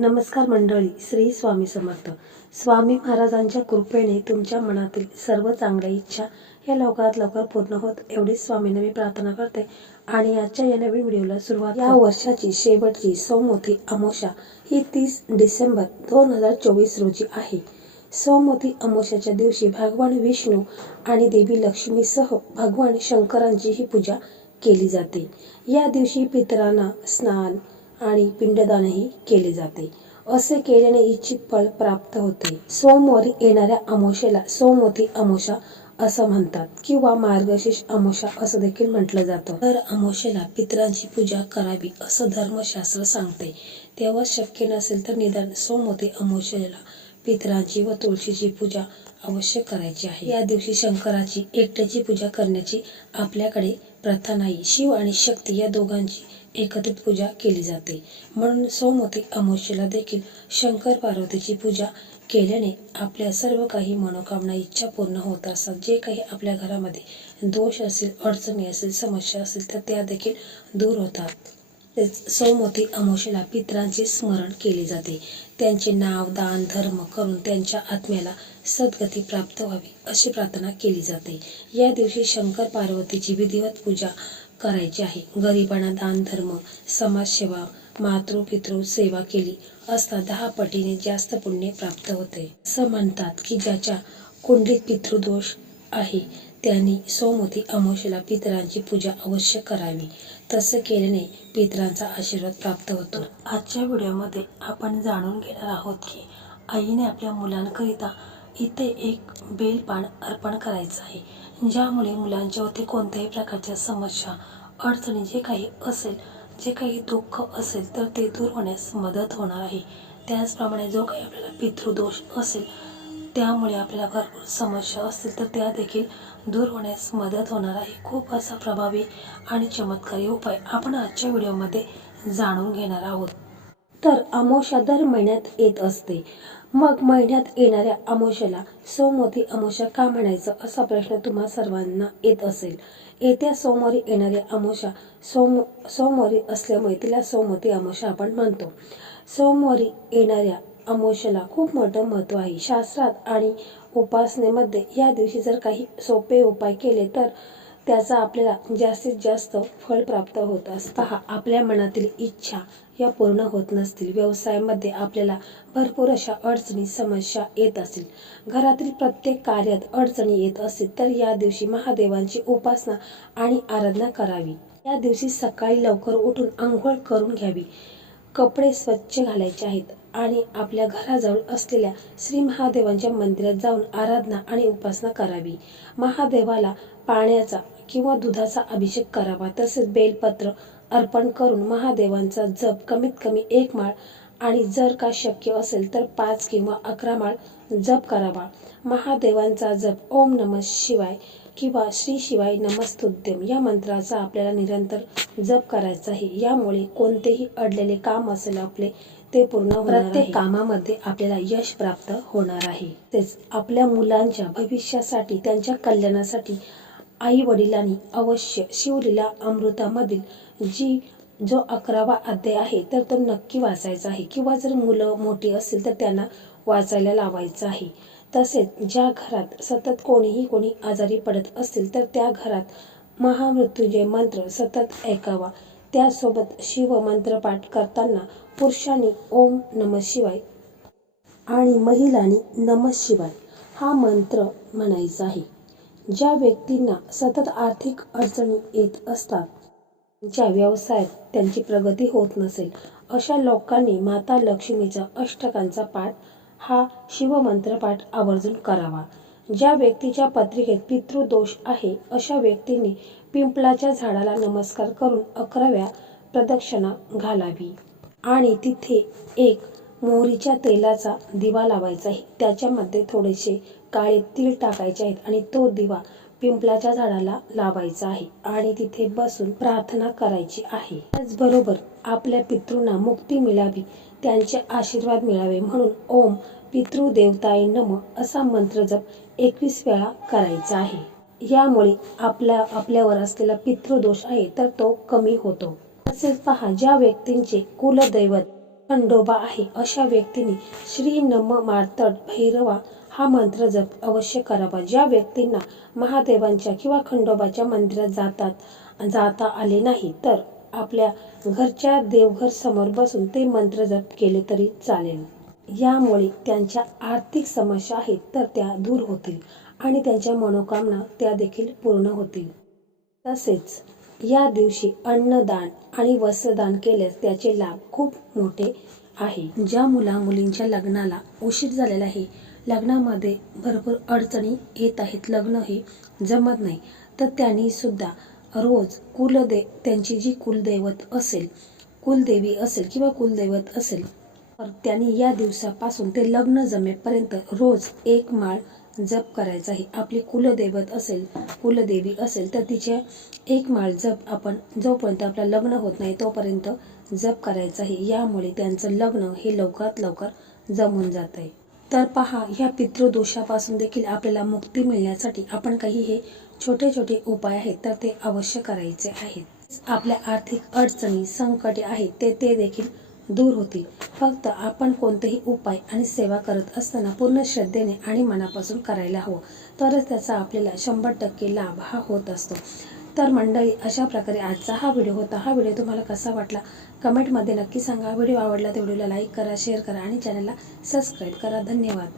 नमस्कार मंडळी श्री स्वामी समर्थ. स्वामी महाराजांच्या कृपेने तुमच्या मनातील सर्व चांगल्या इच्छा या लवकरात लवकर पूर्ण होत एवढीच स्वामीने मी प्रार्थना करते. आणि आजच्या या नवीन व्हिडिओला सुरुवात या वर्षाची शेवटची सोमवती अमोशा ही तीस डिसेंबर दोन हजार चोवीस रोजी आहे. सोमोथी अमोशाच्या दिवशी भगवान विष्णू आणि देवी लक्ष्मीसह भगवान शंकरांची ही पूजा केली जाते. या दिवशी पितरांना स्नान आणि पिंडदानही केले जाते. असे केल्याने इच्छित फळ प्राप्त होते. सोमवारी येणाऱ्या अमोशेला सोमवती अमोशा असं म्हणतात किंवा मार्गशीर्ष अमोशा असं देखील म्हटलं जातं. तर अमोशेला पितरांची पूजा करावी असं धर्मशास्त्र सांगते. तेव्हा शक्य नसेल तर निदान सोमवती अमोशेला पितरांची व तुळशीची पूजा अवश्य करायची आहे. या दिवशी शंकराची एकट्याची पूजा करण्याची आपल्याकडे प्रथा नाही. शिव आणि शक्ती या दोघांची एकत्रित पूजा केली जाते. म्हणून सोमवती अमावस्येला देखील शंकर पार्वतीची पूजा केल्याने आपल्या सर्व काही मनोकामना इच्छा पूर्ण होत असतात. जे काही आपल्या घरामध्ये दोष असेल अडचणी असेल समस्या असेल तर त्या देखील दूर होतात. तेच सोमवती अमावस्येला पितरांचे स्मरण केले जाते. त्यांचे नाव दान धर्म करून त्यांच्या आत्म्याला सद्गती प्राप्त व्हावी अशी प्रार्थना केली जाते. या दिवशी शंकर पार्वतीची विधिवत पूजा करायची आहे. गरिबांना दान धर्म समाजसेवा मातृ पितृ सेवा केली असता दहा पटीने जास्त पुण्य प्राप्त होते. असं म्हणतात की ज्याच्या कुंडलीत पितृदोष आहे त्यांनी सोमवती अमावस्येला पितरांची पूजा अवश्य करावी. तसे केल्याने पितरांचा आशीर्वाद प्राप्त होतो. आजच्या व्हिडिओमध्ये आपण जाणून घेणार आहोत की आईने आपल्या मुलांकरिता इथे एक बेलपान अर्पण करायचं आहे. ज्यामुळे मुलांच्यावरती कोणत्याही प्रकारच्या समस्या अडचणी जे काही असेल जे काही दुःख असेल तर ते दूर होण्यास मदत होणार आहे. त्याचप्रमाणे जो काही आपल्याला पितृदोष असेल त्यामुळे आपल्याला भरपूर समस्या असतील तर त्या देखील दूर होण्यास मदत होणार आहे. खूप असा प्रभावी आणि चमत्कारी उपाय आपण आजच्या व्हिडिओमध्ये जाणून घेणार आहोत. तर अमावस्या दर महिन्यात येत असते. मग महिन्यात येणाऱ्या अमावस्याला सोमवती अमावस्या का म्हणायचं असा प्रश्न तुम्हा सर्वांना येत असेल. येत्या सोमवारी येणाऱ्या अमावस्या सोम सोमवारी असल्यामुळे तिला सोमवती अमावस्या आपण म्हणतो. सोमवारी येणाऱ्या अमावस्याला खूप मोठं महत्त्व आहे. शास्त्रात आणि उपासनेमध्ये या दिवशी जर काही सोपे उपाय केले तर त्याचा आपल्याला जास्तीत जास्त फळ प्राप्त होत असतं. पहा आपल्या मनातील इच्छा या पूर्ण होत नसतील. व्यवसायामध्ये आपल्याला भरपूर अशा अडचणी समस्या येत असतील. घरातील प्रत्येक कार्यात अडचणी येत असतील तर या दिवशी महादेवांची उपासना आणि आराधना करावी. या दिवशी सकाळी लवकर उठून आंघोळ करून घ्यावी. कपडे स्वच्छ घालायचे आहेत. आणि आपल्या घराजवळ असलेल्या श्री महादेवांच्या मंदिरात जाऊन आराधना आणि उपासना करावी. महादेवाला पाण्याचा किंवा दुधाचा अभिषेक करावा तसेच बेलपत्र अर्पण करून महादेवांचा जप कमीत कमी एक माळ आणि जर का शक्य असेल तर पाच किंवा अकरा माळ जप करावा. महादेवांचा जप ओम नम शिवाय किंवा श्री शिवाय नमस्तुद्यम या मंत्राचा आपल्याला निरंतर जप करायचा आहे. यामुळे कोणतेही अडलेले काम असेल आपले ते पूर्ण प्रत्येक कामामध्ये आपल्याला यश प्राप्त होणार आहे. तेच आपल्या मुलांच्या भविष्यासाठी त्यांच्या कल्याणासाठी आई वडिलांनी अवश्य शिवलीला अमृतामधील जी जो अकरावा अध्याय आहे तर तो नक्की वाचायचा आहे. किंवा जर मुलं मोठी असतील तर त्यांना वाचायला लावायचं आहे. तसेच ज्या घरात सतत कोणीही कोणी आजारी पडत असतील तर त्या घरात महामृत्युंजय मंत्र सतत ऐकावा. त्यासोबत शिव मंत्रपाठ करताना पुरुषांनी ओम नम शिवाय आणि महिलांनी नम शिवाय हा मंत्र म्हणायचा आहे. ज्या व्यक्तींना सतत आर्थिक अडचणी येत असतात ज्या व्यवसायात त्यांची प्रगती होत नसेल अशा लोकांनी माता लक्ष्मीचा अष्टकांचा पाठ हा शिवमंत्रपाठ आवर्जून करावा. ज्या व्यक्तीच्या पत्रिकेत पितृदोष आहे अशा व्यक्तींनी पिंपळाच्या झाडाला नमस्कार करून अकराव्या प्रदक्षिणा घालावी. आणि तिथे एक मोहरीच्या तेलाचा दिवा लावायचा आहे. त्याच्यामध्ये थोडेसे काळे तीळ टाकायचे आहेत आणि तो दिवा पिंपळाच्या झाडाला लावायचा आहे आणि तिथे बसून प्रार्थना करायची आहे. त्याचबरोबर आपल्या पितृंना मुक्ती मिळावी त्यांचे आशीर्वाद मिळावे म्हणून ओम पितृदेवताय नम असा मंत्र जप एकवीस वेळा करायचा आहे. यामुळे आपल्या आपल्यावर असलेला पितृदोष आहे तर तो कमी होतो. तसेच पहा ज्या व्यक्तींचे कुलदैवत खंडोबा आहे अशा व्यक्तींनी श्री नम मार्तड भैरवा हा मंत्र जप अवश्य करावा. ज्या व्यक्तींना महादेवांच्या किंवा खंडोबाच्या मंदिरात जातात जाता आले नाही तर आपल्या घरच्या देवघर समोर बसून ते मंत्र जप केले तरी चालेल. यामुळे त्यांच्या आर्थिक समस्या आहेत तर त्या दूर होतील आणि त्यांच्या मनोकामना त्या देखील पूर्ण होतील. तसेच या दिवशी अन्नदान आणि वस्त्रदान केल्यास त्याचे लाभ खूप मोठे आहे. ज्या मुला मुलींच्या लग्नाला उशीर झालेला आहे लग्नामध्ये भरपूर अडचणी येत आहेत लग्न हे जमत नाही तर त्यांनी सुद्धा रोज कुलदे त्यांची जी कुलदैवत असेल कुलदेवी असेल किंवा कुलदैवत असेल तर त्यांनी या दिवसापासून ते लग्न जमेपर्यंत रोज एक माळ जप करायचा आहे. आपली कुलदैवत असेल कुलदेवी असेल तर तिच्या एक माळ जप आपण जोपर्यंत आपलं लग्न होत नाही तोपर्यंत जप करायचा आहे. यामुळे त्यांचं लग्न हे लवकरात लवकर जमून जात आहे तर पहा ह्या पितृदोषापासून देखील आपल्याला मुक्ती मिळण्यासाठी आपण काही हे छोटे छोटे उपाय आहेत तर ते अवश्य करायचे आहेत. आपल्या आर्थिक अडचणी संकटे आहेत ते ते देखील दूर होतील. फक्त आपण कोणतेही उपाय आणि सेवा करत असताना पूर्ण श्रद्धेने आणि मनापासून करायला हवं. तरच त्याचा आपल्याला शंभर टक्के लाभ हा होत असतो. तर मंडळी अशा प्रकारे आजचा हा व्हिडिओ होता. हा व्हिडिओ तुम्हाला कसा वाटला? कमेंटमध्ये नक्की सांगा. व्हिडिओ आवडला तर व्हिडिओला लाईक करा शेअर करा आणि चॅनलला सबस्क्राईब करा. धन्यवाद.